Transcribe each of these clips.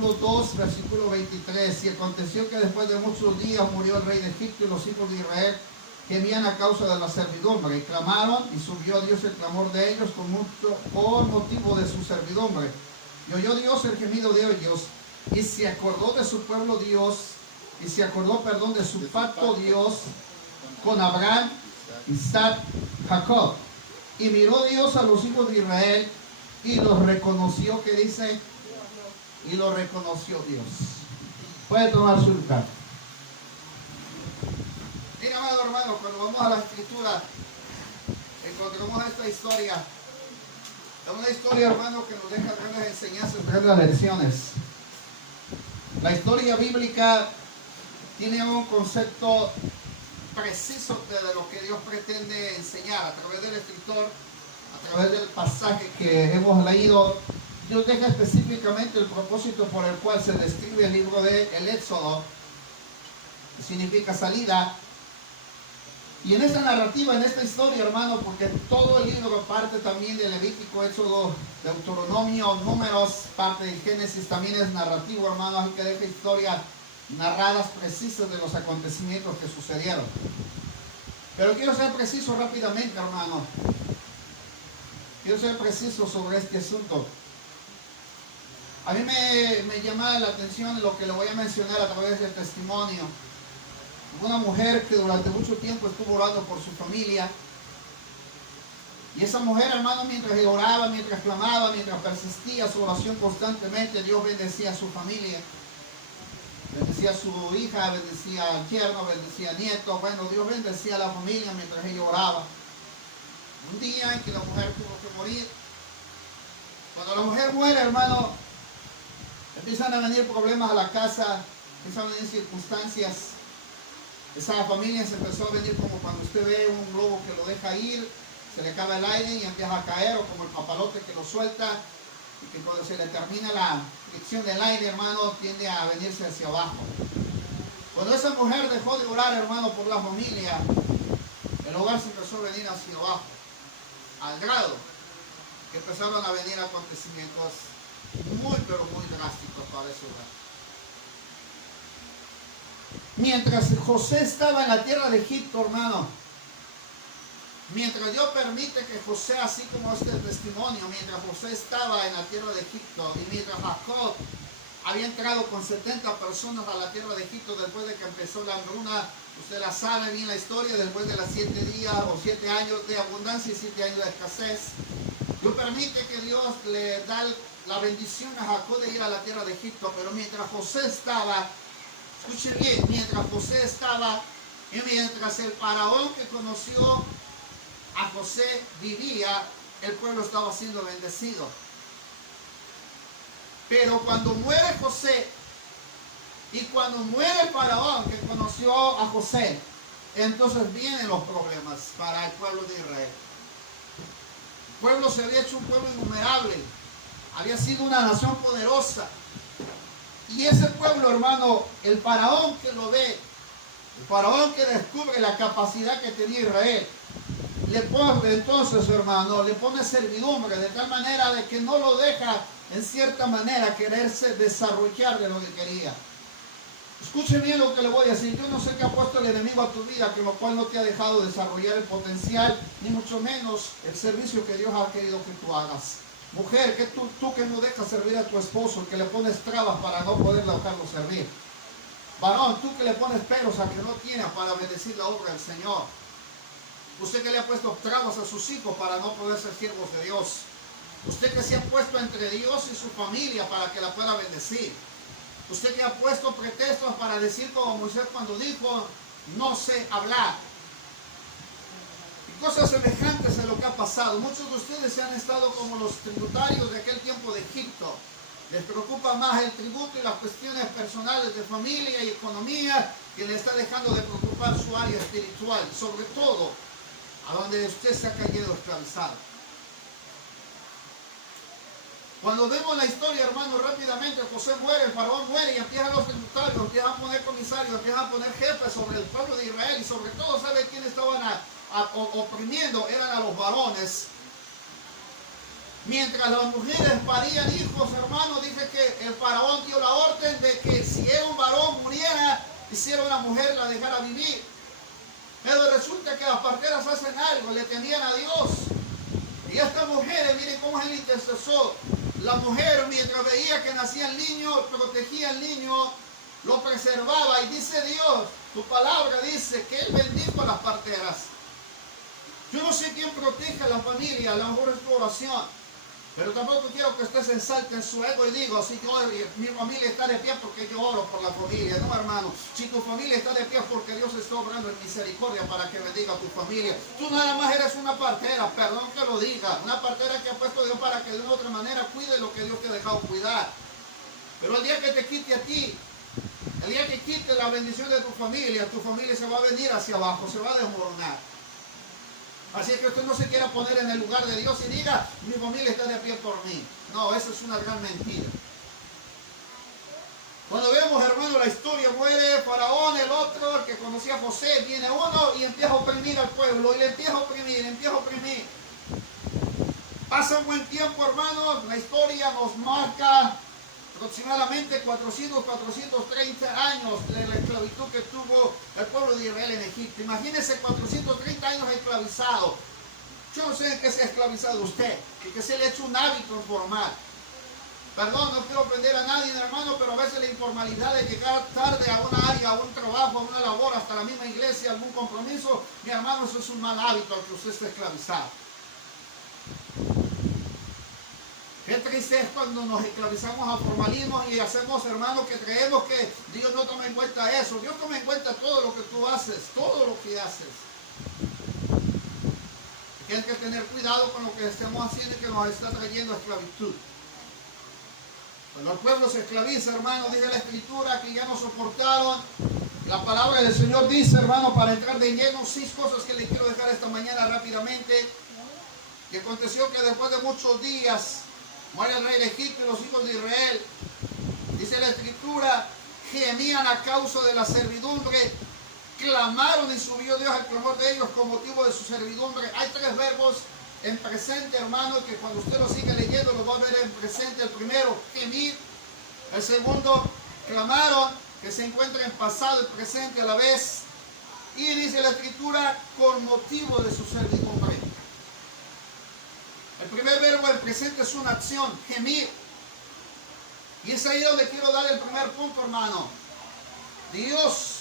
capítulo 2, versículo 23. Y aconteció que después de muchos días murió el rey de Egipto, y los hijos de Israel gemían a causa de la servidumbre, y clamaron, y subió a Dios el clamor de ellos con motivo de su servidumbre. Y oyó Dios el gemido de ellos, y se acordó de su pueblo Dios, y se acordó, de su pacto Dios con Abraham, Isaac, Jacob. Y miró Dios a los hijos de Israel y los reconoció. ¿Qué dice? Y lo reconoció Dios. Puede tomar su lugar. Mira, amado hermano, cuando vamos a la escritura, encontramos esta historia. Es una historia, hermano, que nos deja grandes enseñanzas, grandes lecciones. La historia bíblica tiene un concepto preciso de lo que Dios pretende enseñar a través del escritor, a través del pasaje que hemos leído. Dios deja específicamente el propósito por el cual se describe el libro del Éxodo, que significa salida. Y en esta narrativa, en esta historia, hermano, porque todo el libro parte también de Levítico, Éxodo, Deuteronomio, Números, parte de Génesis, también es narrativo, hermano, así que deja historias narradas precisas de los acontecimientos que sucedieron. Pero quiero ser preciso rápidamente, hermano. Quiero ser preciso sobre este asunto. A mí me llama la atención lo que le voy a mencionar a través del testimonio. Una mujer que durante mucho tiempo estuvo orando por su familia. Y esa mujer, hermano, mientras oraba, mientras clamaba, mientras persistía su oración constantemente, Dios bendecía a su familia. Bendecía a su hija, bendecía al yerno, bendecía al nieto. Bueno, Dios bendecía a la familia mientras ella oraba. Un día en que la mujer tuvo que morir. Cuando la mujer muere, hermano, empiezan a venir problemas a la casa, empiezan a venir circunstancias. Esa familia se empezó a venir como cuando usted ve un globo que lo deja ir, se le acaba el aire y empieza a caer, o como el papalote que lo suelta, y que cuando se le termina la fricción del aire, hermano, tiende a venirse hacia abajo. Cuando esa mujer dejó de orar, hermano, por la familia, el hogar se empezó a venir hacia abajo, al grado que empezaron a venir acontecimientos muy, pero muy drásticos para ese hogar. Mientras José estaba en la tierra de Egipto, hermano, mientras Dios permite que José, así como este testimonio, mientras José estaba en la tierra de Egipto y mientras Jacob había entrado con 70 personas a la tierra de Egipto después de que empezó la hambruna, usted la sabe bien la historia, después de los 7 días o 7 años de abundancia y 7 años de escasez, Dios permite que Dios le da la bendición a Jacob de ir a la tierra de Egipto. Pero mientras José estaba, escuche bien, mientras José estaba y mientras el faraón que conoció a José vivía, el pueblo estaba siendo bendecido. Pero cuando muere José y cuando muere el faraón que conoció a José, entonces vienen los problemas para el pueblo de Israel. El pueblo se había hecho un pueblo innumerable, había sido una nación poderosa. Y ese pueblo, hermano, el faraón que lo ve, el faraón que descubre la capacidad que tenía Israel, le pone entonces, hermano, le pone servidumbre de tal manera de que no lo deja en cierta manera quererse desarrollar de lo que quería. Escuche bien lo que le voy a decir. Yo no sé qué ha puesto el enemigo a tu vida, que lo cual no te ha dejado desarrollar el potencial, ni mucho menos el servicio que Dios ha querido que tú hagas. Mujer, que tú que no dejas servir a tu esposo, que le pones trabas para no poder dejarlo servir. Varón, tú que le pones pelos a que no tiene para bendecir la obra del Señor. Usted que le ha puesto trabas a sus hijos para no poder ser siervos de Dios. Usted que se ha puesto entre Dios y su familia para que la pueda bendecir. Usted que ha puesto pretextos para decir como Moisés cuando dijo, no sé hablar. Y cosas semejantes a lo que ha pasado. Muchos de ustedes se han estado como los tributarios de aquel tiempo de Egipto. Les preocupa más el tributo y las cuestiones personales de familia y economía que le está dejando de preocupar su área espiritual. Sobre todo, a donde usted se ha caído esclavizado. Cuando vemos la historia, hermano, rápidamente, José muere, el faraón muere y empiezan los tributarios, empiezan a poner comisarios, empiezan a poner jefes sobre el pueblo de Israel y sobre todo, ¿sabe quiénes estaban oprimiendo? Eran a los varones. Mientras las mujeres parían hijos, hermanos, dice que el faraón dio la orden de que si era un varón muriera y si era una mujer la dejara vivir. Pero resulta que las parteras hacen algo, le temían a Dios. Y estas mujeres, miren cómo es el intercesor. La mujer, mientras veía que nacía el niño, protegía al niño, lo preservaba. Y dice Dios, tu palabra dice que Él bendijo a las parteras. Yo no sé quién protege a la familia, a lo mejor es tu oración. Pero tampoco quiero que usted se ensalte en su ego y diga, si yo, mi familia está de pie porque yo oro por la familia. No, hermano, si tu familia está de pie es porque Dios está obrando en misericordia para que bendiga a tu familia. Tú nada más eres una partera, perdón que lo diga, una partera que ha puesto Dios para que de una u otra manera cuide lo que Dios te ha dejado cuidar. Pero el día que te quite a ti, el día que quite la bendición de tu familia se va a venir hacia abajo, se va a desmoronar. Así es que usted no se quiera poner en el lugar de Dios y diga, mi familia está de pie por mí. No, esa es una gran mentira. Cuando vemos, hermano, la historia, muere Faraón, el otro, el que conocía a José, viene uno y empieza a oprimir al pueblo, y le empieza a oprimir. Pasa un buen tiempo, hermanos, la historia nos marca aproximadamente 430 años de la esclavitud que tuvo el pueblo de Israel en Egipto. Imagínense 430 años esclavizado. Yo no sé en qué se ha esclavizado usted, y que se le ha hecho un hábito informal. Perdón, no quiero ofender a nadie, hermano, pero a veces la informalidad de llegar tarde a una área, a un trabajo, a una labor, hasta la misma iglesia, algún compromiso, mi hermano, eso es un mal hábito al que usted está esclavizado. Qué triste es cuando nos esclavizamos a formalismos y hacemos, hermanos, que creemos que Dios no toma en cuenta eso. Dios toma en cuenta todo lo que tú haces, todo lo que haces. Tienes que tener cuidado con lo que estemos haciendo y que nos está trayendo a esclavitud. Cuando el pueblo se esclaviza, hermano, dice la Escritura que ya no soportaron. La palabra del Señor dice, hermano, para entrar de lleno, 6 cosas que le quiero dejar esta mañana rápidamente. Y aconteció que después de muchos días muere el rey de Egipto y los hijos de Israel. Dice la Escritura, gemían a causa de la servidumbre, clamaron y subió Dios al clamor de ellos con motivo de su servidumbre. Hay 3 verbos en presente, hermano, que cuando usted lo sigue leyendo lo va a ver en presente. El primero, gemir. El segundo, clamaron, que se encuentra en pasado y presente a la vez. Y dice la Escritura, con motivo de su servidumbre. El primer verbo en presente es una acción, gemir. Y es ahí donde quiero dar el primer punto, hermano. Dios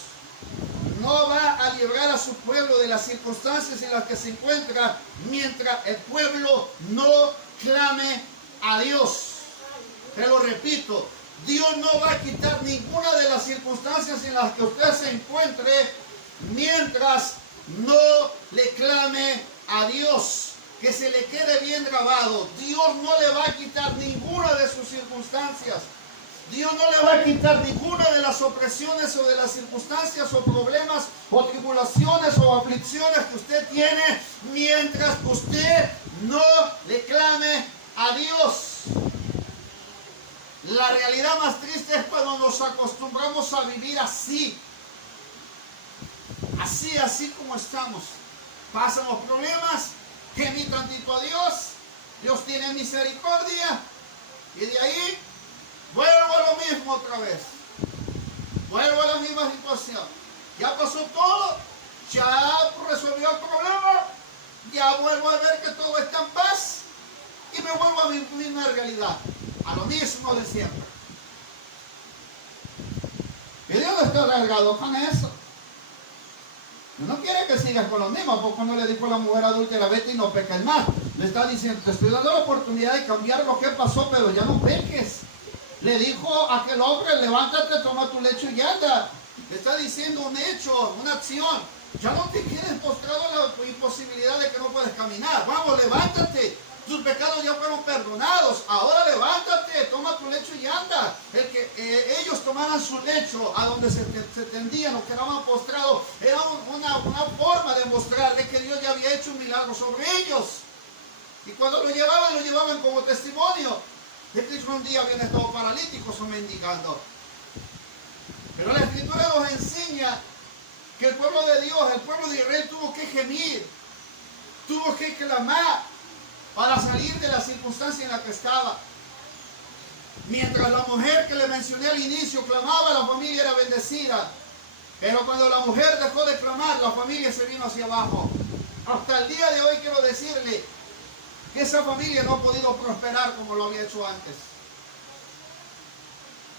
no va a librar a su pueblo de las circunstancias en las que se encuentra mientras el pueblo no clame a Dios. Te lo repito, Dios no va a quitar ninguna de las circunstancias en las que usted se encuentre mientras no le clame a Dios. Que se le quede bien grabado. Dios no le va a quitar ninguna de sus circunstancias. Dios no le va a quitar ninguna de las opresiones o de las circunstancias o problemas o tribulaciones o aflicciones que usted tiene mientras usted no le clame a Dios. La realidad más triste es cuando nos acostumbramos a vivir así. Así como estamos. Pasan los problemas. Gemí tantito a Dios, Dios tiene misericordia, y de ahí vuelvo a lo mismo otra vez, vuelvo a la misma situación. Ya pasó todo, ya resolvió el problema, ya vuelvo a ver que todo está en paz, y me vuelvo a mi misma realidad, a lo mismo de siempre. Y Dios no está cargado con eso. No quiere que sigas con lo mismo. Porque no le dijo a la mujer adúltera, vete y no peques más. Le está diciendo, te estoy dando la oportunidad de cambiar lo que pasó, pero ya no peques. Le dijo a aquel hombre, levántate, toma tu lecho y anda. Le está diciendo un hecho, una acción. Ya no te quedes postrado en la imposibilidad de que no puedes caminar. Vamos, levántate. Tus pecados ya fueron perdonados. Ahora levántate, toma tu lecho y anda. El que ellos tomaran su lecho a donde se tendían o quedaban postrados era una forma de mostrarle que Dios ya había hecho un milagro sobre ellos. Y cuando lo llevaban como testimonio de que un día habían estado paralíticos o mendigando. Pero la Escritura nos enseña que el pueblo de Dios, el pueblo de Israel tuvo que gemir, tuvo que clamar. para salir de la circunstancia en la que estaba. Mientras la mujer que le mencioné al inicio clamaba, la familia era bendecida. Pero cuando la mujer dejó de clamar, la familia se vino hacia abajo. Hasta el día de hoy quiero decirle que esa familia no ha podido prosperar como lo había hecho antes.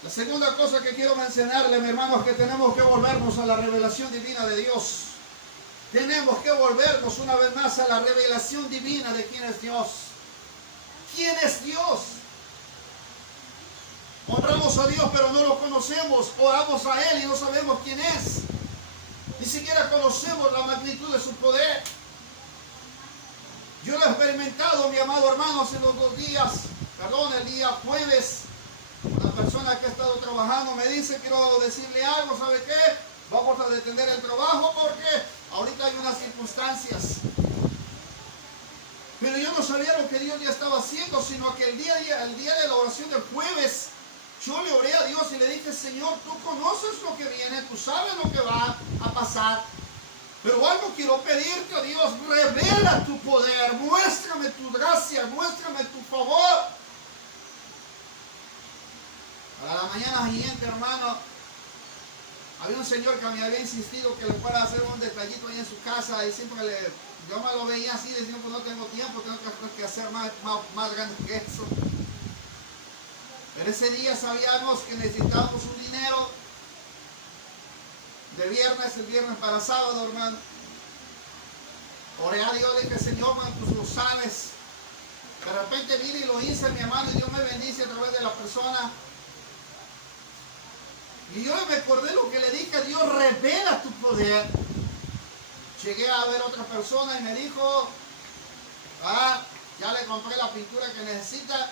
La segunda cosa que quiero mencionarle, mi hermano, es que tenemos que volvernos a la revelación divina de Dios. Tenemos que volvernos una vez más a la revelación divina de quién es Dios. ¿Quién es Dios? Honramos a Dios, pero no lo conocemos. Oramos a Él y no sabemos quién es. Ni siquiera conocemos la magnitud de su poder. Yo lo he experimentado, mi amado hermano, hace los 2 días, el día jueves. Una persona que ha estado trabajando me dice, quiero decirle algo, ¿sabe qué? Vamos a detener el trabajo porque ahorita hay unas circunstancias. Pero yo no sabía lo que Dios ya estaba haciendo, sino que el día de la oración del jueves, yo le oré a Dios y le dije, Señor, tú conoces lo que viene, tú sabes lo que va a pasar. Pero algo quiero pedirte a Dios, revela tu poder, muéstrame tu gracia, muéstrame tu favor. Para la mañana siguiente, hermano, había un señor que me había insistido que le fuera a hacer un detallito ahí en su casa y siempre yo me lo veía así, diciendo, pues no tengo tiempo, tengo que hacer más grande que eso. Pero ese día sabíamos que necesitábamos un dinero de viernes, el viernes para sábado, hermano. Oré a Dios, le dije, Señor, man, tú lo sabes. De repente vine y lo hice, mi hermano, y Dios me bendice a través de la persona. Y yo me acordé lo que le dije a Dios, revela tu poder. Llegué a ver a otra persona y me dijo, ya le compré la pintura que necesita.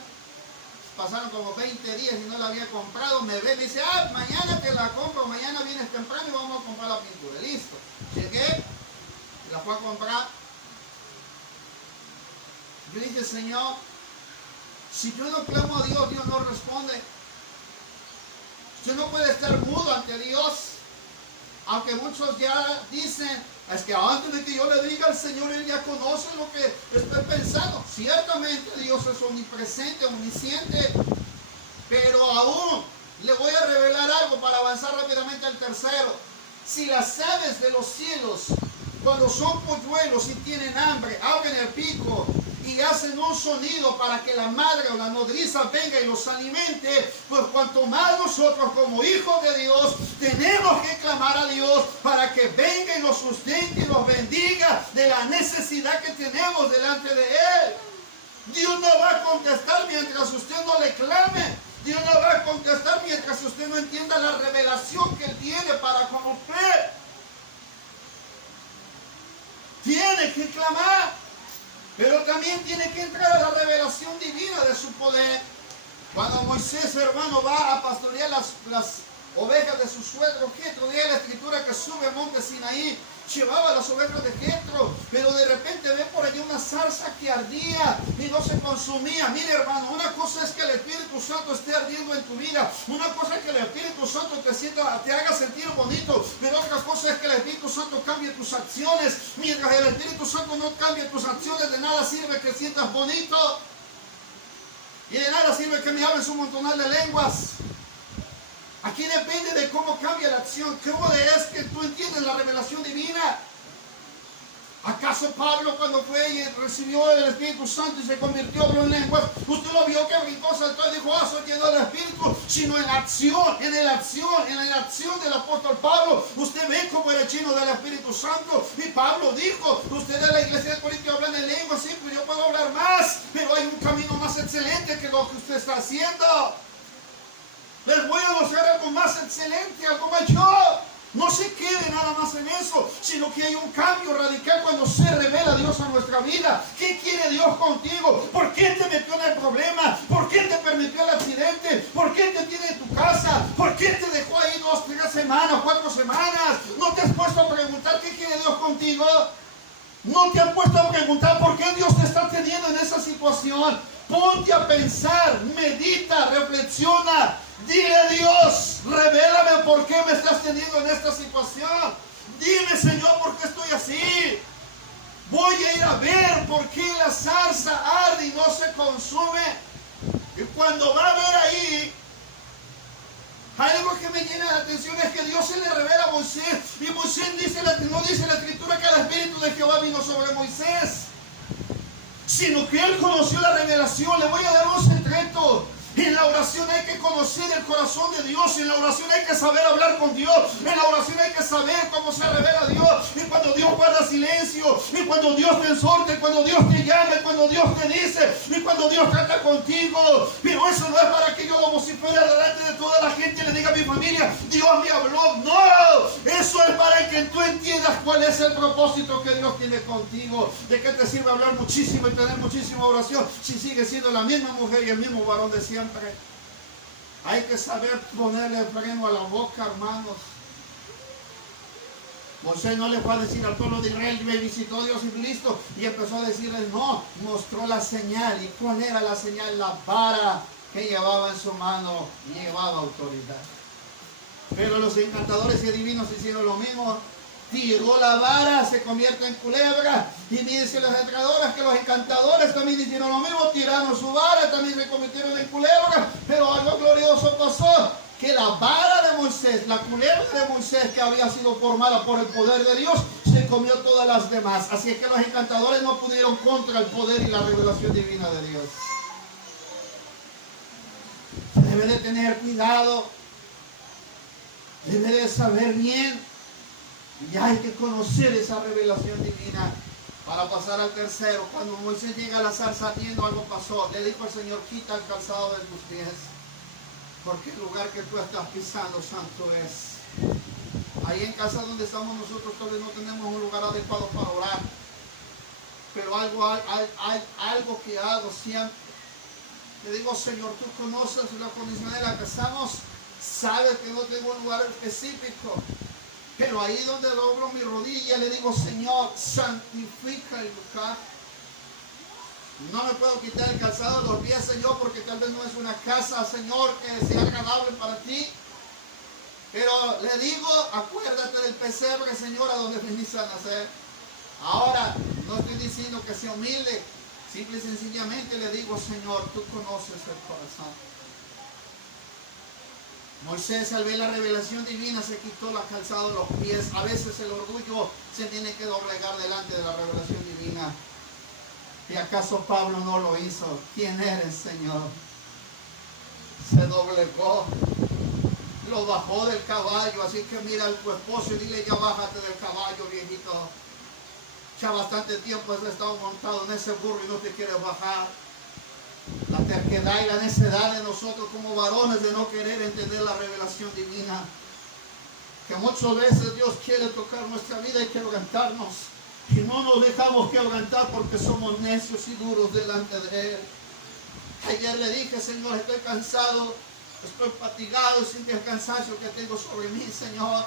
Pasaron como 20 días y no la había comprado. Me ve y dice, mañana te la compro, mañana vienes temprano y vamos a comprar la pintura. Listo. Llegué, la fui a comprar. Yo dije, Señor, si yo no clamo a Dios, Dios no responde. Usted no puede estar mudo ante Dios. Aunque muchos ya dicen, es que antes de que yo le diga al Señor, Él ya conoce lo que estoy pensando. Ciertamente Dios es omnipresente, omnisciente. Pero aún le voy a revelar algo para avanzar rápidamente al tercero. Si las aves de los cielos, cuando son polluelos y tienen hambre, abren el pico y hacen un sonido para que la madre o la nodriza venga y los alimente, pues cuanto más nosotros como hijos de Dios tenemos que clamar a Dios para que venga y nos sustente y nos bendiga de la necesidad que tenemos delante de Él. Dios no va a contestar mientras usted no le clame. Dios no va a contestar mientras usted no entienda la revelación que Él tiene para con usted. Tiene que clamar. Pero también tiene que entrar a la revelación divina de su poder. Cuando Moisés, hermano, va a pastorear las ovejas de su suegro Jetro, dice la escritura que sube al monte Sinaí, llevaba las ovejas de Jetro, pero de repente ve por allí una zarza que ardía y no se consumía. Mire, hermano, una cosa es que el Espíritu Santo esté ardiendo en tu vida, una cosa es que el Espíritu Santo te haga sentir bonito, pero otra cosa es que el Espíritu Santo cambie tus acciones. Mientras el Espíritu Santo no cambie tus acciones, de nada sirve que sientas bonito y de nada sirve que me hables un montonal de lenguas. Aquí depende de cómo cambia la acción. ¿Cómo es que tú entiendes la revelación divina? ¿Acaso Pablo cuando fue y recibió el Espíritu Santo y se convirtió, habló en lenguas, usted lo vio que brincó, saltó y dijo, soy lleno del Espíritu? Sino en la acción del apóstol Pablo, usted ve cómo era lleno del Espíritu Santo. Y Pablo dijo, usted de la iglesia de Corinto hablan en lenguas, sí, pero yo puedo hablar más, pero hay un camino más excelente que lo que usted está haciendo. Les voy a mostrar algo más excelente, algo mayor. No se quede nada más en eso, sino que hay un cambio radical cuando se revela Dios a nuestra vida. ¿Qué quiere Dios contigo? ¿Por qué te metió en el problema? ¿Por qué te permitió el accidente? ¿Por qué te tiene en tu casa? ¿Por qué te dejó ahí 2, 3 semanas, 4 semanas? ¿No te has puesto a preguntar qué quiere Dios contigo? ¿No te has puesto a preguntar por qué Dios te está teniendo en esa situación? Ponte a pensar, medita, reflexiona. Dile a Dios, revélame por qué me estás teniendo en esta situación. Dime, Señor, por qué estoy así. Voy a ir a ver por qué la zarza arde y no se consume. Y cuando va a ver ahí, algo que me llena la atención es que Dios se le revela a Moisés. Y Moisés no dice la escritura que el Espíritu de Jehová vino sobre Moisés, sino que él conoció la revelación. Le voy a dar un secreto. En la oración hay que conocer el corazón de Dios. En la oración hay que saber hablar con Dios. En la oración hay que saber cómo se revela Dios. Y cuando Dios guarda silencio. Y cuando Dios te exhorta. Y cuando Dios te llama. Y cuando Dios te dice. Y cuando Dios trata contigo. Pero eso no es para que yo lo vocifere delante de toda la gente y le diga a mi familia: Dios me habló. No. Eso es para que tú entiendas cuál es el propósito que Dios tiene contigo. ¿De qué te sirve hablar muchísimo y tener muchísima oración si sigues siendo la misma mujer y el mismo varón de siempre? Hay que saber ponerle freno a la boca, hermanos. Moisés no le fue a decir al pueblo de Israel: me visitó Dios y listo. Y empezó a decirles: no, mostró la señal. ¿Y cuál era la señal? La vara que llevaba en su mano llevaba autoridad. Pero los encantadores y adivinos hicieron lo mismo. Tiró la vara, se convierte en culebra. Y dicen las entradoras que los encantadores también hicieron lo mismo. Tiraron su vara, también se convirtieron en culebra. Pero algo glorioso pasó: que la vara de Moisés, la culebra de Moisés, que había sido formada por el poder de Dios, se comió todas las demás. Así es que los encantadores no pudieron contra el poder y la revelación divina de Dios. Debe de tener cuidado. Debe de saber bien. Y hay que conocer esa revelación divina para pasar al tercero. Cuando Moisés llega a la zarza ardiendo, algo pasó. Le dijo al Señor: quita el calzado de tus pies, porque el lugar que tú estás pisando santo es. Ahí en casa donde estamos nosotros todavía no tenemos un lugar adecuado para orar. Pero algo que hago siempre. Le digo: Señor, tú conoces la condición en la que estamos. Sabes que no tengo un lugar específico. Pero ahí donde doblo mi rodilla le digo: Señor, santifica el lugar. No me puedo quitar el calzado de los pies, Señor, porque tal vez no es una casa, Señor, que sea agradable para ti. Pero le digo: acuérdate del pesebre, Señor, a donde viniste a nacer. Ahora, no estoy diciendo que sea humilde. Simple y sencillamente le digo: Señor, tú conoces el corazón. Moisés, al ver la revelación divina, se quitó la calzada de los pies. A veces el orgullo se tiene que doblegar delante de la revelación divina. ¿Y acaso Pablo no lo hizo? ¿Quién eres, Señor? Se doblegó, lo bajó del caballo. Así que mira a tu esposo y dile: ya bájate del caballo, viejito. Ya bastante tiempo has estado montado en ese burro y no te quieres bajar. La terquedad y la necedad de nosotros como varones de no querer entender la revelación divina. Que muchas veces Dios quiere tocar nuestra vida y quebrantarnos. Y no nos dejamos quebrantar porque somos necios y duros delante de Él. Ayer le dije: Señor, estoy cansado, estoy fatigado, siento el cansancio que tengo sobre mí, Señor.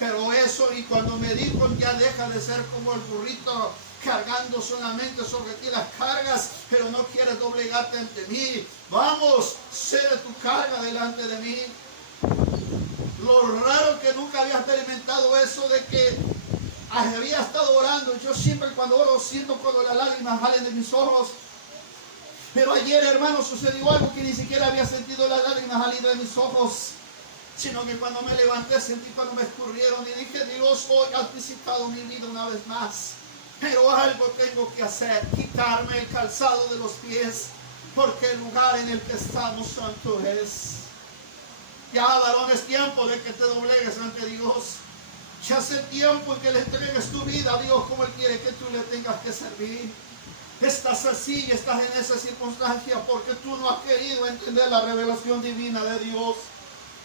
Pero eso, y cuando me dijo: ya deja de ser como el burrito, cargando solamente sobre ti las cargas, pero no quieres doblegarte ante mí. Vamos, cede tu carga delante de mí. Lo raro que nunca había experimentado eso de que había estado orando. Yo siempre cuando oro siento cuando las lágrimas salen de mis ojos. Pero ayer, hermano, sucedió algo que ni siquiera había sentido las lágrimas salir de mis ojos, sino que cuando me levanté sentí cuando me escurrieron y dije: Dios, hoy has visitado mi vida una vez más. Pero algo tengo que hacer: quitarme el calzado de los pies, porque el lugar en el que estamos santo es. Ya, varón, es tiempo de que te doblegues ante Dios. Ya hace tiempo en que le entregues tu vida a Dios como Él quiere que tú le tengas que servir. Estás así, estás en esa circunstancia porque tú no has querido entender la revelación divina de Dios,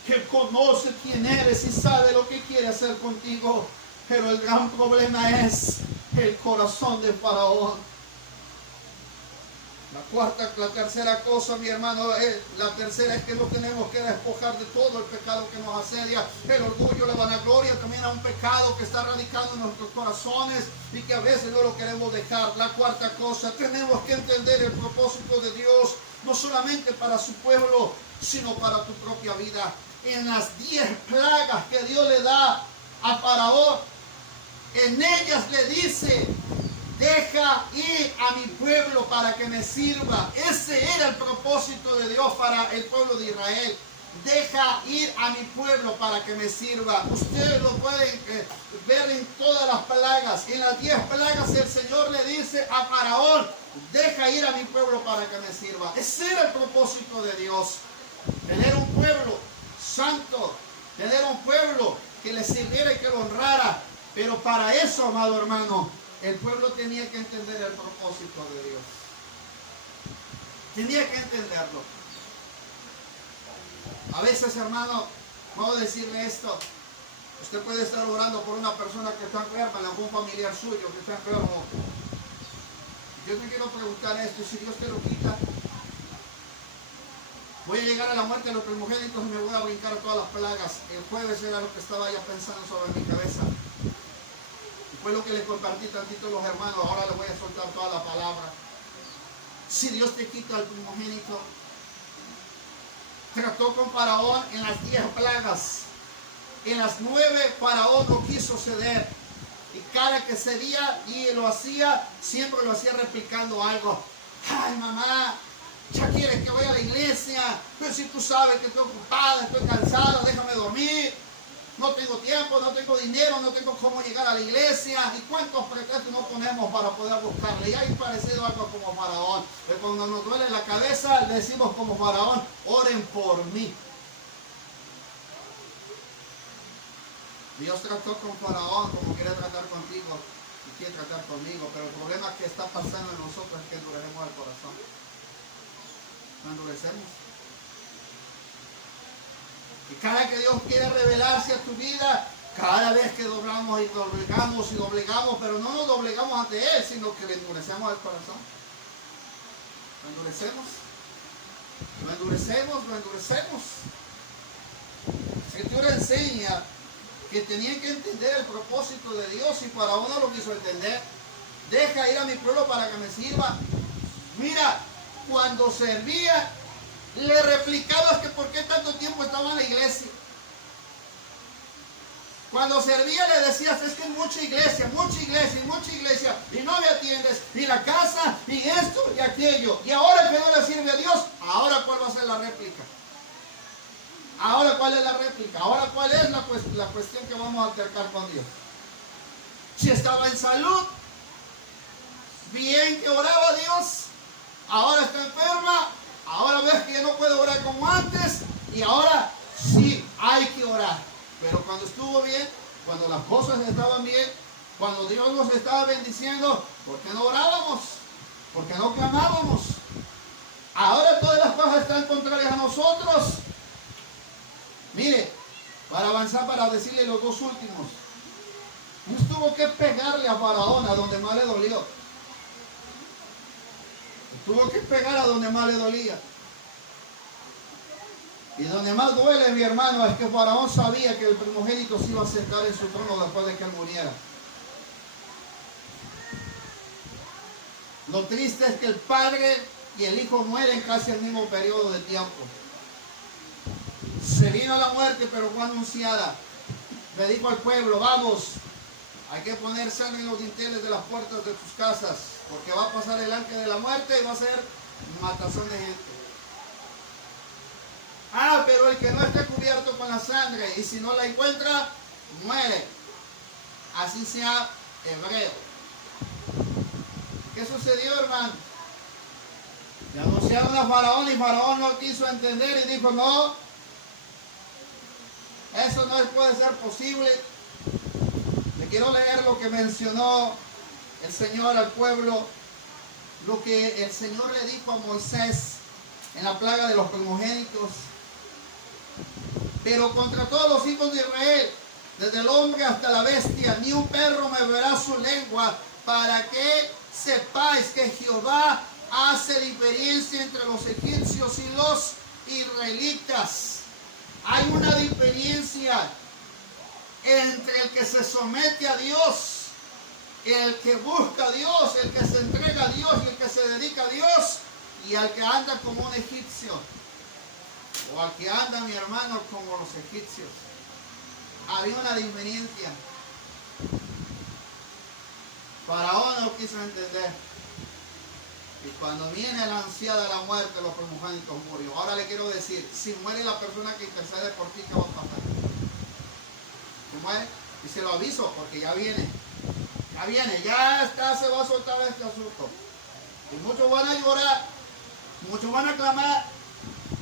que conoce quién eres y sabe lo que quiere hacer contigo. Pero el gran problema es el corazón de Faraón. La tercera cosa, mi hermano, la tercera es que no tenemos que despojar de todo el pecado que nos asedia. El orgullo, la vanagloria también es un pecado que está radicando en nuestros corazones y que a veces no lo queremos dejar. La cuarta cosa, tenemos que entender el propósito de Dios, no solamente para su pueblo, sino para tu propia vida. En las 10 plagas que Dios le da a Faraón, en ellas le dice deja ir a mi pueblo para que me sirva. Ese era el propósito de Dios para el pueblo de Israel. Deja ir a mi pueblo para que me sirva. Ustedes lo pueden ver en todas las plagas. En las 10 plagas el Señor le dice a Faraón, deja ir a mi pueblo para que me sirva. Ese era el propósito de Dios. Tener un pueblo santo, tener un pueblo que le sirviera y que lo honrara. Pero para eso, amado hermano, el pueblo tenía que entender el propósito de Dios. Tenía que entenderlo. A veces, hermano, puedo decirle esto. Usted puede estar orando por una persona que está enferma, algún familiar suyo que está enfermo. Yo te quiero preguntar esto, si Dios te lo quita, voy a llegar a la muerte de los primogénitos y me voy a brincar a todas las plagas. El jueves era lo que estaba ya pensando sobre mi cabeza. Y fue lo que le compartí tantito a los hermanos. Ahora les voy a soltar toda la palabra. Si Dios te quita al primogénito, trató con Faraón en las 10 plagas. En las 9 Faraón no quiso ceder. Y cada que cedía y lo hacía, siempre lo hacía replicando algo. Ay, mamá, ya quieres que vaya a la iglesia, pero si tú sabes que estoy ocupada, estoy cansada, déjame dormir. No tengo tiempo, no tengo dinero, no tengo cómo llegar a la iglesia. ¿Y cuántos pretextos nos ponemos para poder buscarle? Y hay parecido algo como Faraón. Pero cuando nos duele la cabeza, le decimos como Faraón, oren por mí. Dios trató con Faraón como quiere tratar contigo y quiere tratar conmigo. Pero el problema que está pasando en nosotros es que endurecemos el corazón. No endurecemos. Y cada que Dios quiere revelarse a tu vida, cada vez que doblamos y doblegamos, pero no nos doblegamos ante Él, sino que le endurecemos el corazón. Lo endurecemos. Lo endurecemos, lo endurecemos. La Escritura enseña que tenían que entender el propósito de Dios y Faraón no lo quiso entender. Deja ir a mi pueblo para que me sirva. Mira, cuando servía, le replicabas que por qué tanto tiempo estaba en la iglesia. Cuando servía le decías, es que hay mucha iglesia, y no me atiendes, y la casa, y esto, y aquello. Y ahora que no le sirve a Dios, ahora cuál va a ser la réplica. Ahora cuál es la réplica, ahora cuál es la cuestión que vamos a altercar con Dios. Si estaba en salud, bien que oraba a Dios, ahora está enferma, ahora ves que ya no puede orar como antes, y ahora sí hay que orar. Pero cuando estuvo bien, cuando las cosas estaban bien, cuando Dios nos estaba bendiciendo, ¿por qué no orábamos? ¿Por qué no clamábamos? Ahora todas las cosas están contrarias a nosotros. Mire, para avanzar, para decirle los dos últimos, Dios tuvo que pegarle a Faraón a donde más le dolió. Tuvo que pegar a donde más le dolía. Y donde más duele, mi hermano, es que Faraón sabía que el primogénito se iba a sentar en su trono después de que él muriera. Lo triste es que el padre y el hijo mueren casi al mismo periodo de tiempo. Se vino la muerte, pero fue anunciada. Le dijo al pueblo, vamos, hay que poner sangre en los dinteles de las puertas de tus casas, porque va a pasar el ángel de la muerte y va a ser matazón de gente. Ah, pero el que no esté cubierto con la sangre y si no la encuentra, muere. Así sea hebreo. ¿Qué sucedió, hermano? Le anunciaron a Faraón y Faraón no quiso entender y dijo, no, eso no puede ser posible. Le quiero leer lo que mencionó el Señor al pueblo, lo que el Señor le dijo a Moisés en la plaga de los primogénitos. Pero contra todos los hijos de Israel, desde el hombre hasta la bestia, ni un perro me verá su lengua, para que sepáis que Jehová hace diferencia entre los egipcios y los israelitas. Hay una diferencia entre el que se somete a Dios, el que busca a Dios, el que se entrega a Dios y el que se dedica a Dios, y al que anda como un egipcio. O al que anda, mi hermano, como los egipcios. Había una diferencia. Faraón no quiso entender. Y cuando viene la ansiedad de la muerte, los primogénitos murió. Ahora le quiero decir, si muere la persona que intercede por ti, ¿qué va a pasar? Si muere, y se lo aviso porque ya viene. Ya viene, ya está, se va a soltar este asunto. Y muchos van a llorar, muchos van a clamar,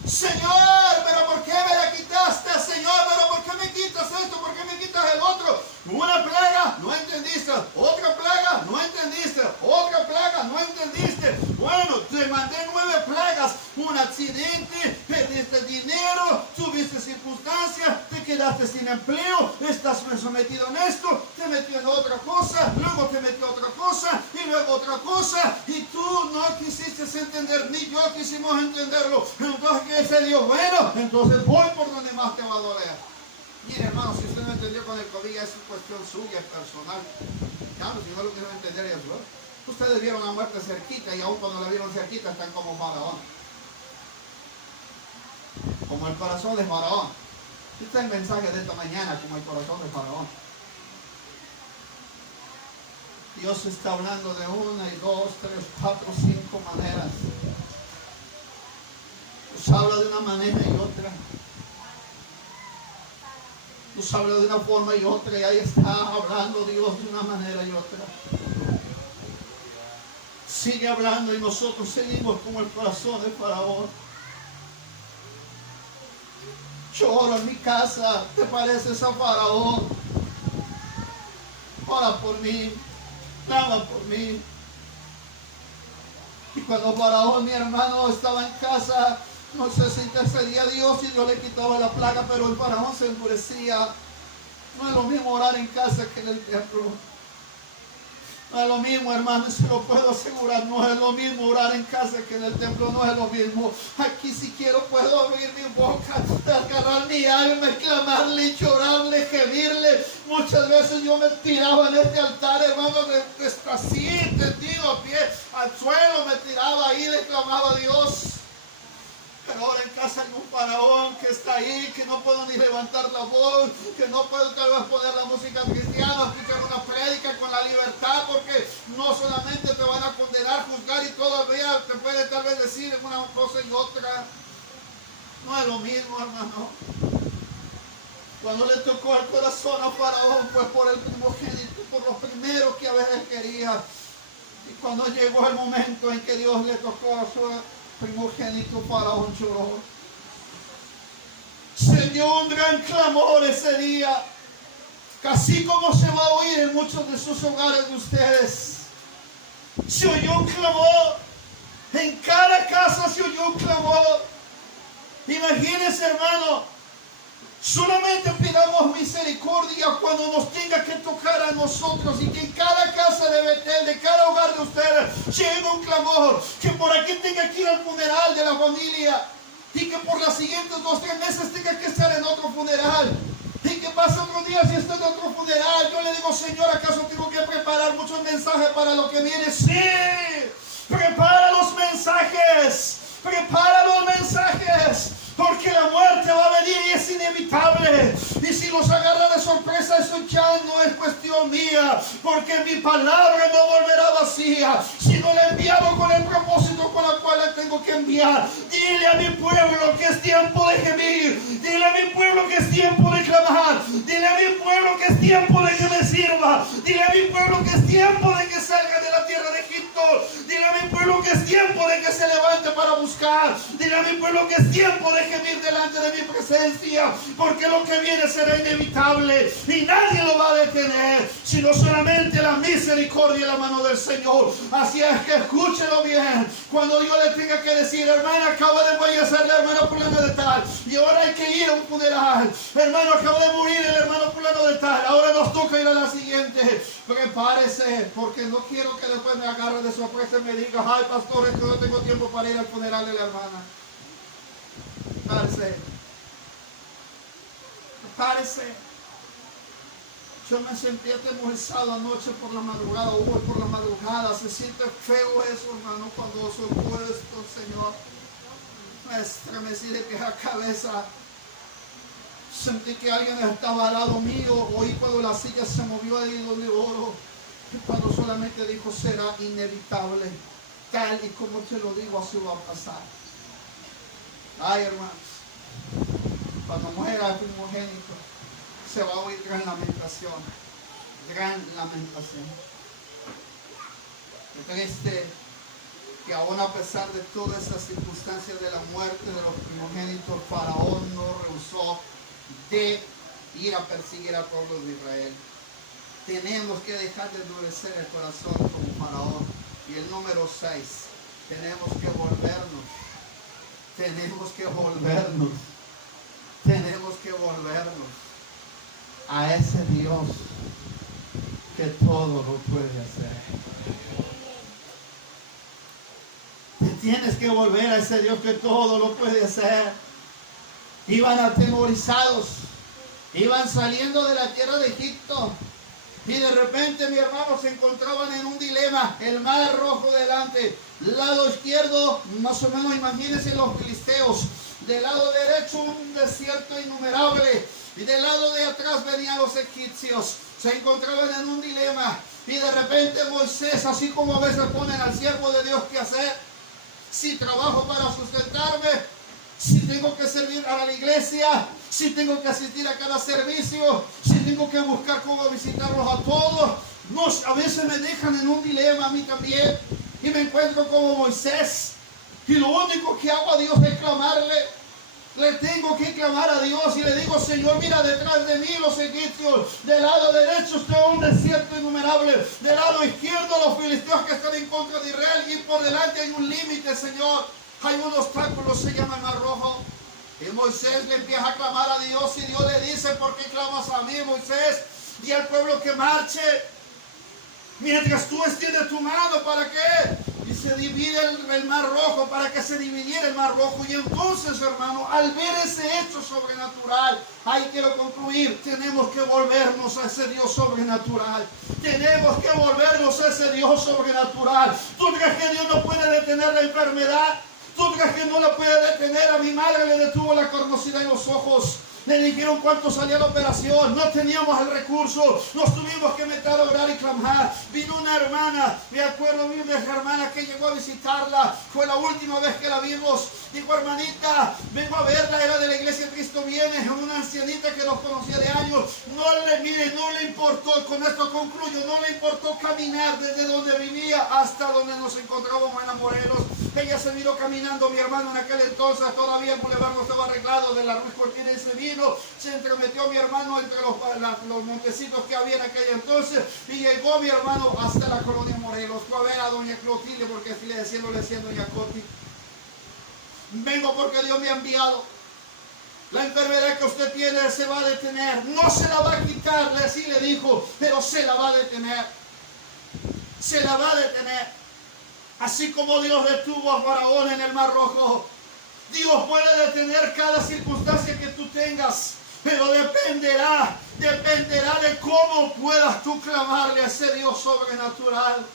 Señor, pero ¿por qué me la quitaste? Señor, pero ¿por qué me quitas esto? ¿Por qué me quitas el otro? Una plaga, no entendiste. Otra plaga, no entendiste. Otra plaga, no entendiste. Bueno, te mandé 9 plagas. Un accidente, perdiste dinero, tuviste circunstancias, te quedaste sin empleo, estás sometido en esto, te metió en otra cosa, luego te metió otra cosa, y luego otra cosa, y tú no quisiste entender, ni yo quisimos entenderlo. Entonces, ¿qué dice Dios? Bueno, entonces voy por donde más te va a doler. Mire, hermano, si usted no entendió con el COVID, es cuestión suya, es personal. Claro, si no lo quiero entender, es verdad. Ustedes vieron la muerte cerquita y aún cuando la vieron cerquita están como Faraón. Como el corazón de Faraón. Este es el mensaje de esta mañana, como el corazón de Faraón. Dios está hablando de 1, 2, 3, 4, 5 maneras. Dios habla de una manera y otra. Dios habla de una forma y otra, y ahí está hablando Dios de una manera y otra. Sigue hablando y nosotros seguimos como el corazón de Faraón. Lloro en mi casa, ¿te pareces a Faraón? Ora por mí, clama por mí. Y cuando Faraón, mi hermano, estaba en casa, no sé si intercedía a Dios y Dios le quitaba la plaga, pero el Faraón se endurecía. No es lo mismo orar en casa que en el templo. No es lo mismo, hermano, se lo puedo asegurar. No es lo mismo orar en casa que en el templo. No es lo mismo. Aquí si quiero puedo abrir mi boca, agarrar mi alma, clamarle, llorarle, gemirle. Muchas veces yo me tiraba en este altar, hermano, así, tendido a pie, al suelo, me tiraba ahí, le clamaba a Dios. Pero ahora en casa hay un Faraón que está ahí, que no puedo ni levantar la voz, que no puedo tal vez poner la música cristiana, escuchar una prédica con la libertad, porque no solamente te van a condenar, juzgar y todavía te puede tal vez decir una cosa y otra. No es lo mismo, hermano. Cuando le tocó el corazón a Faraón fue por el primogénito, por los primeros que a veces quería. Y cuando llegó el momento en que Dios le tocó a su primogénito, Faraón lloró. Se dio un gran clamor ese día, casi como se va a oír en muchos de sus hogares de ustedes. Se oyó un clamor, en cada casa se oyó un clamor. Imagínense, hermano, solamente pidamos misericordia cuando nos tenga que tocar a nosotros, y que en cada casa de Betel, de cada hogar de ustedes, llegue un clamor, que por aquí tenga que ir al funeral de la familia, y que por los siguientes 2 o 3 meses tenga que estar en otro funeral, y que pase otros días y esté en otro funeral. Yo le digo, Señor, ¿acaso tengo que preparar muchos mensajes para lo que viene? Sí, prepara los mensajes, porque la muerte va a venir y es inevitable. Y si los agarra de sorpresa, eso ya no es cuestión mía, porque mi palabra no volverá vacía, sino la he enviado con el propósito con el cual la tengo que enviar. Dile a mi pueblo que es tiempo de gemir, dile a mi pueblo que es tiempo de clamar, dile a mi pueblo que es tiempo de que me sirva, dile a mi pueblo que es tiempo de que salga de la tierra de Egipto, dile a mi pueblo que es tiempo de que se levante para buscar, dile a mi pueblo que es tiempo de gemir delante de mi presencia, porque lo que viene será inevitable y nadie lo va a detener, sino solamente la misericordia y la mano del Señor. Así es que escúchelo bien. Cuando yo le tenga que decir, hermana, acabo de fallecer la hermana fulano de tal, y ahora hay que ir a un funeral, hermano, acabo de morir el hermano fulano de tal, ahora nos toca ir a la siguiente. Prepárese, porque no quiero que después me agarre de sorpresa y me diga, ay, pastor, es que no tengo tiempo para ir al funeral de la hermana. Prepárese. Yo me sentí atemorizado anoche por la madrugada, hoy por la madrugada. Se siente feo eso, hermano, cuando soltó esto, Señor. Me estremecí de pie a cabeza. Sentí que alguien estaba al lado mío. Oí cuando la silla se movió ahí donde oro. que cuando solamente dijo será inevitable, tal y como te lo digo, así va a pasar. Ay, hermanos, cuando muera el primogénito, se va a oír gran lamentación. Gran lamentación. Qué triste que aún a pesar de todas esas circunstancias de la muerte de los primogénitos, Faraón no rehusó de ir a perseguir al pueblo de Israel. Tenemos que dejar de endurecer el corazón como Faraón. Y el número 6, tenemos que volvernos. Tenemos que volvernos. Tenemos que volvernos a ese Dios que todo lo puede hacer. Te tienes que volver a ese Dios que todo lo puede hacer. Iban atemorizados, iban saliendo de la tierra de Egipto, y de repente, mi hermano, se encontraban en un dilema. El mar Rojo delante, lado izquierdo, más o menos imagínense los filisteos, del lado derecho un desierto innumerable, y del lado de atrás venían los egipcios. Se encontraban en un dilema, y de repente Moisés, así como a veces ponen al siervo de Dios que hacer, si trabajo para sustentarme, si tengo que servir a la iglesia, si tengo que asistir a cada servicio, si tengo que buscar cómo visitarlos a todos, a veces me dejan en un dilema a mí también, y me encuentro como Moisés, y lo único que hago a Dios es clamarle. Le tengo que clamar a Dios y le digo: Señor, mira detrás de mí los egipcios, del lado derecho está un desierto innumerable, del lado izquierdo los filisteos que están en contra de Israel, y por delante hay un límite, Señor, hay un obstáculo, se llama el Mar Rojo. Y Moisés le empieza a clamar a Dios, y Dios le dice: ¿por qué clamas a mí, Moisés? Y al pueblo que marche mientras tú extiendes tu mano. ¿Para qué? Y se divide el Mar Rojo, para que se dividiera el Mar Rojo. Y entonces, hermano, al ver ese hecho sobrenatural, ahí quiero concluir, tenemos que volvernos a ese Dios sobrenatural. Tenemos que volvernos a ese Dios sobrenatural. ¿Tú crees que Dios no puede detener la enfermedad? ¿Tú crees que no la puede detener? A mi madre le detuvo la carnosidad en los ojos. Le dijeron cuánto salía la operación, no teníamos el recurso, nos tuvimos que meter a orar y clamar. Vino una hermana, me acuerdo bien de esa hermana que llegó a visitarla, fue la última vez que la vimos. Dijo: hermanita, vengo a verla, era de la iglesia Cristo Viene, una ancianita que nos conocía de años. No le importó, con esto concluyo, no le importó caminar desde donde vivía hasta donde nos encontrábamos en la Morelos. Ella se vino caminando, mi hermano, en aquel entonces todavía el bulevar no estaba arreglado, de la Ruiz Cortines se vino, se entremetió mi hermano entre los montecitos que había en aquel entonces, y llegó mi hermano hasta la colonia Morelos. Fue a ver a doña Clotilde, porque le decía doña Coti: vengo porque Dios me ha enviado. La enfermedad que usted tiene se va a detener, no se la va a quitar, así le dijo, pero se la va a detener. Se la va a detener. Así como Dios detuvo a Faraón en el Mar Rojo, Dios puede detener cada circunstancia que tú tengas, pero dependerá de cómo puedas tú clamarle a ese Dios sobrenatural.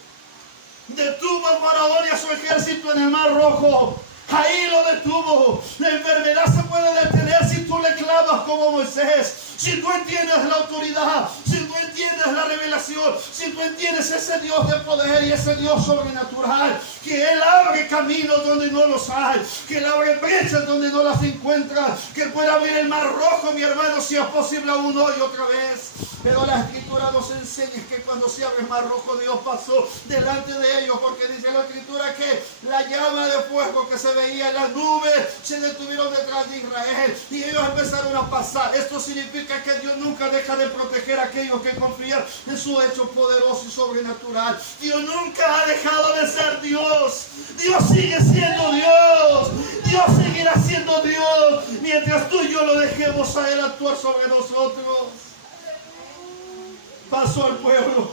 Detuvo a Faraón y a su ejército en el Mar Rojo. Ahí lo detuvo. La enfermedad se puede detener si tú le clamas como Moisés. Si tú entiendes la autoridad, si tú entiendes la revelación, si tú entiendes ese Dios de poder y ese Dios sobrenatural, que Él abre caminos donde no los hay, que Él abre brechas donde no las encuentra, que pueda abrir el Mar Rojo, mi hermano, si es posible aún hoy otra vez. Pero la Escritura nos enseña que cuando se abre el Mar Rojo, Dios pasó delante de ellos, porque dice la Escritura que la llama de fuego que se veía en las nubes se detuvieron detrás de Israel y ellos empezaron a pasar. Esto significa que Dios nunca deja de proteger a aquellos que confían en su hecho poderoso y sobrenatural. Dios nunca ha dejado de ser Dios. Dios sigue siendo Dios. Dios seguirá siendo Dios mientras tú y yo lo dejemos a Él actuar sobre nosotros. Pasó al pueblo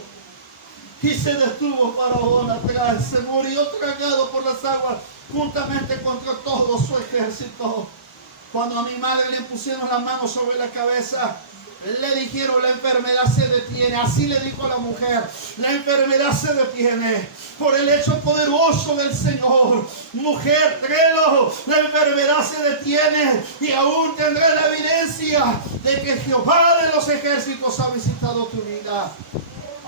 y se detuvo Faraón atrás, se murió tragado por las aguas juntamente contra todo su ejército. Cuando a mi madre le pusieron las manos sobre la cabeza, le dijeron: la enfermedad se detiene. Así le dijo a la mujer: la enfermedad se detiene por el hecho poderoso del Señor. Mujer, créelo, la enfermedad se detiene y aún tendrás la evidencia de que Jehová de los ejércitos ha visitado tu vida.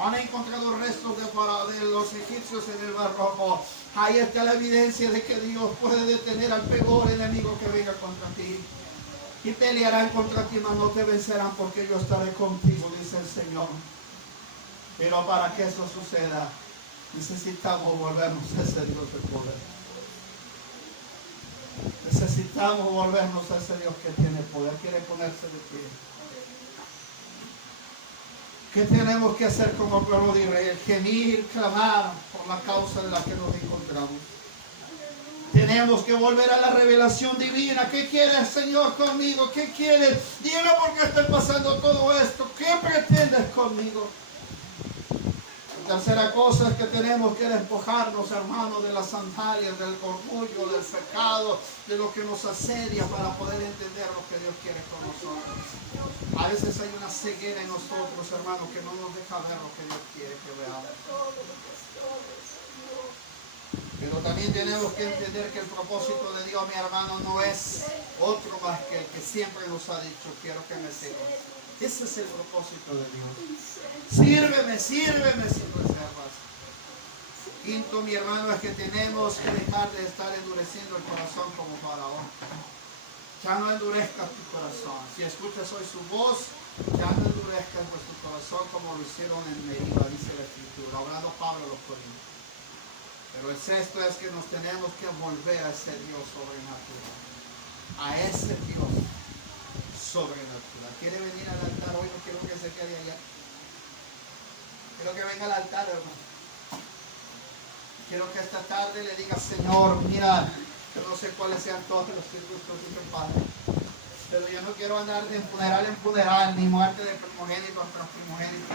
Han encontrado restos de los egipcios en el Mar Rojo. Ahí está la evidencia de que Dios puede detener al peor enemigo que venga contra ti. Y pelearán contra ti, mas no te vencerán, porque yo estaré contigo, dice el Señor. Pero para que eso suceda, necesitamos volvernos a ese Dios de poder. Necesitamos volvernos a ese Dios que tiene poder, quiere ponerse de pie. ¿Qué tenemos que hacer como pueblo de Israel? Gemir, clamar por la causa en la que nos encontramos. Tenemos que volver a la revelación divina. ¿Qué quiere el Señor conmigo? ¿Qué quiere? Dime por qué estoy pasando todo esto. ¿Qué pretendes conmigo? La tercera cosa es que tenemos que despojarnos, hermanos, de las sandalias, del orgullo, del pecado, de lo que nos asedia para poder entender lo que Dios quiere con nosotros. A veces hay una ceguera en nosotros, hermanos, que no nos deja ver lo que Dios quiere que veamos. Pero también tenemos que entender que el propósito de Dios, mi hermano, no es otro más que el que siempre nos ha dicho: quiero que me sigas. Ese es el propósito de Dios. Sírveme sin reservas. Quinto, mi hermano, es que tenemos que dejar de estar endureciendo el corazón como Faraón. Ya no endurezcas tu corazón. Si escuchas hoy su voz, ya no endurezcas vuestro corazón como lo hicieron en Meriba, dice la Escritura, hablando Pablo a los Corintios. Pero el sexto es que nos tenemos que volver a ese Dios sobrenatural. A ese Dios sobrenatural. ¿Quiere venir al altar hoy? No quiero que se quede allá. Quiero que venga al altar, hermano. Quiero que esta tarde le diga: Señor, mira, yo no sé cuáles sean todas las circunstancias, Padre, pero yo no quiero andar de funeral en funeral, ni muerte de primogénito tras primogénito.